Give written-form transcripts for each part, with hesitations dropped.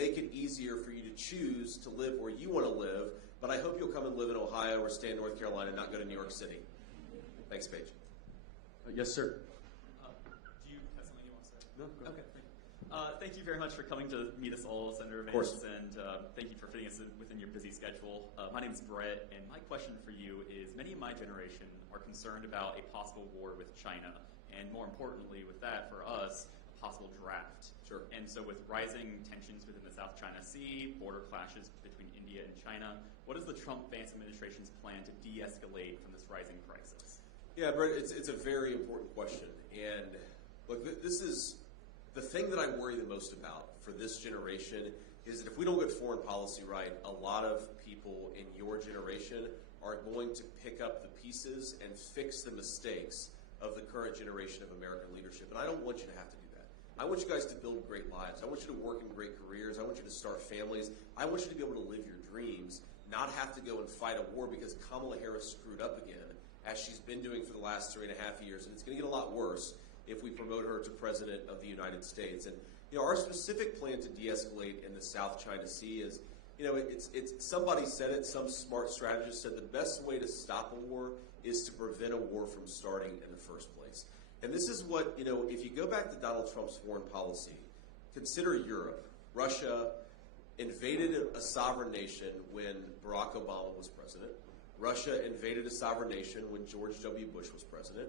make it easier for you to choose to live where you want to live, but I hope you'll come and live in Ohio or stay in North Carolina and not go to New York City. Thanks, Paige. Yes, sir. Do you have something you want to say? No, go Okay. Thank you very much for coming to meet us all, Senator Vance, Of course. and thank you for fitting us within your busy schedule. My name is Brett, and my question for you is, many of my generation are concerned about a possible war with China, and more importantly with that, for us, a possible draft. Sure. And so with rising tensions within the South China Sea, border clashes between India and China, what is the Trump-Vance administration's plan to de-escalate from this rising crisis? Yeah, Brett, it's a very important question. And look, this is the thing that I worry the most about for this generation is that if we don't get foreign policy right, a lot of people in your generation are going to pick up the pieces and fix the mistakes of the current generation of American leadership. And I don't want you to have to do that. I want you guys to build great lives. I want you to work in great careers. I want you to start families. I want you to be able to live your dreams, not have to go and fight a war because Kamala Harris screwed up again, as she's been doing for the last 3.5 years. And it's going to get a lot worse if we promote her to President of the United States. And our specific plan to de-escalate in the South China Sea is, it's somebody said it, some smart strategist said the best way to stop a war is to prevent a war from starting in the first place. And this is what, if you go back to Donald Trump's foreign policy, consider Europe. Russia invaded a sovereign nation when Barack Obama was president. Russia invaded a sovereign nation when George W. Bush was president.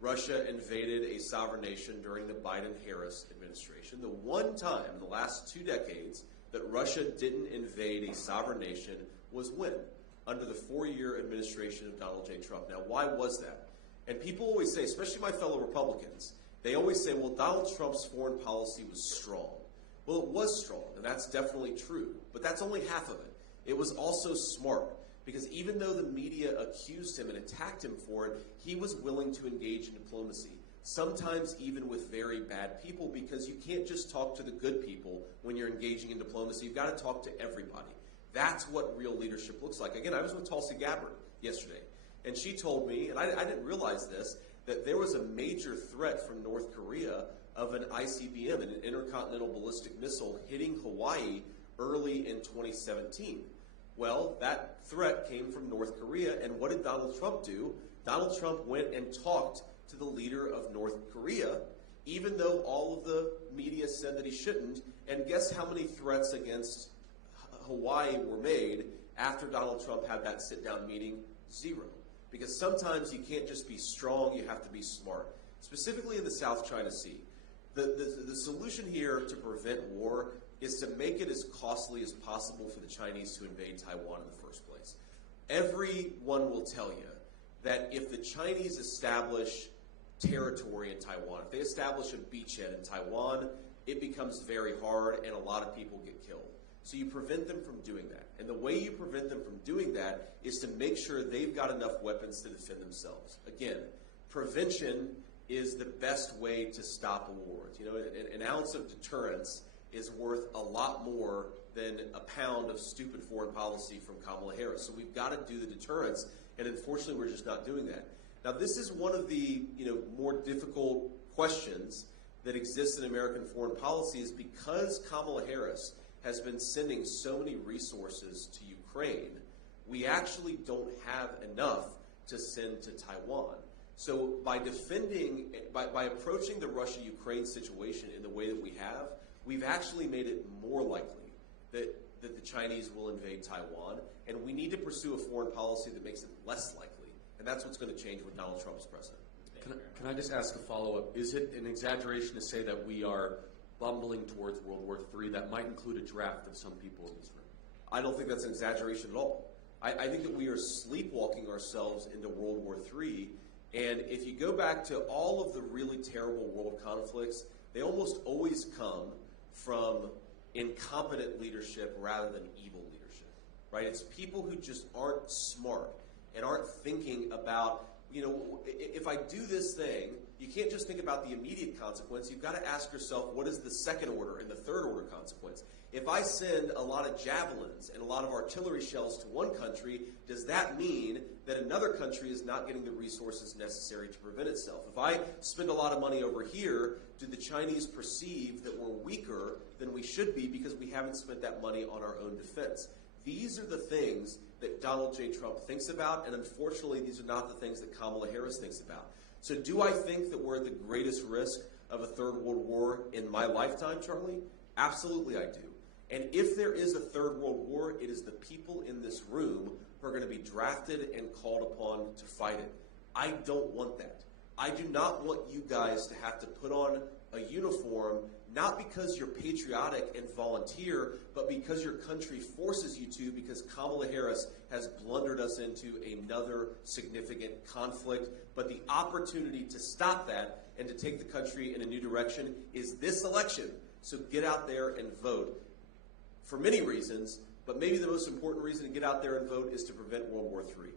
Russia invaded a sovereign nation during the Biden-Harris administration. The one time in the last 2 decades that Russia didn't invade a sovereign nation was when? Under the 4-year administration of Donald J. Trump. Now, why was that? And people always say, especially my fellow Republicans, they always say, well, Donald Trump's foreign policy was strong. Well, it was strong, and that's definitely true. But that's only half of it. It was also smart. Because even though the media accused him and attacked him for it, he was willing to engage in diplomacy, sometimes even with very bad people, because you can't just talk to the good people when you're engaging in diplomacy. You've got to talk to everybody. That's what real leadership looks like. Again, I was with Tulsi Gabbard yesterday, and she told me, and I didn't realize this, that there was a major threat from North Korea of an ICBM, an intercontinental ballistic missile, hitting Hawaii early in 2017. Well, that threat came from North Korea, and what did Donald Trump do? Donald Trump went and talked to the leader of North Korea, even though all of the media said that he shouldn't, and guess how many threats against Hawaii were made after Donald Trump had that sit-down meeting? 0. Because sometimes you can't just be strong, you have to be smart. Specifically in the South China Sea. The solution here to prevent war is to make it as costly as possible for the Chinese to invade Taiwan in the first place. Everyone will tell you that if the Chinese establish territory in Taiwan, if they establish a beachhead in Taiwan, it becomes very hard and a lot of people get killed. So you prevent them from doing that. And the way you prevent them from doing that is to make sure they've got enough weapons to defend themselves. Again, prevention is the best way to stop a war. An ounce of deterrence is worth a lot more than a pound of stupid foreign policy from Kamala Harris. So we've got to do the deterrence, and unfortunately we're just not doing that. Now this is one of the more difficult questions that exists in American foreign policy is because Kamala Harris has been sending so many resources to Ukraine, we actually don't have enough to send to Taiwan. So by approaching the Russia-Ukraine situation in the way that we have, we've actually made it more likely that the Chinese will invade Taiwan, and we need to pursue a foreign policy that makes it less likely, and that's what's going to change when Donald Trump is president. Can I just ask a follow-up? Is it an exaggeration to say that we are bumbling towards World War III? That might include a draft of some people in this room. I don't think that's an exaggeration at all. I think that we are sleepwalking ourselves into World War III, and if you go back to all of the really terrible world conflicts, they almost always come from incompetent leadership rather than evil leadership, right? It's people who just aren't smart and aren't thinking about, if I do this thing, you can't just think about the immediate consequence. You've got to ask yourself, what is the second order and the third order consequence? If I send a lot of javelins and a lot of artillery shells to one country, does that mean that another country is not getting the resources necessary to prevent itself? If I spend a lot of money over here, do the Chinese perceive that we're weaker than we should be because we haven't spent that money on our own defense. These are the things that Donald J. Trump thinks about, and unfortunately, these are not the things that Kamala Harris thinks about. So do I think that we're at the greatest risk of a third world war in my lifetime, Charlie? Absolutely I do. And if there is a third world war, it is the people in this room who are going to be drafted and called upon to fight it. I don't want that. I do not want you guys to have to put on a uniform, not because you're patriotic and volunteer, but because your country forces you to, because Kamala Harris has blundered us into another significant conflict. But the opportunity to stop that and to take the country in a new direction is this election. So get out there and vote for many reasons, but maybe the most important reason to get out there and vote is to prevent World War III.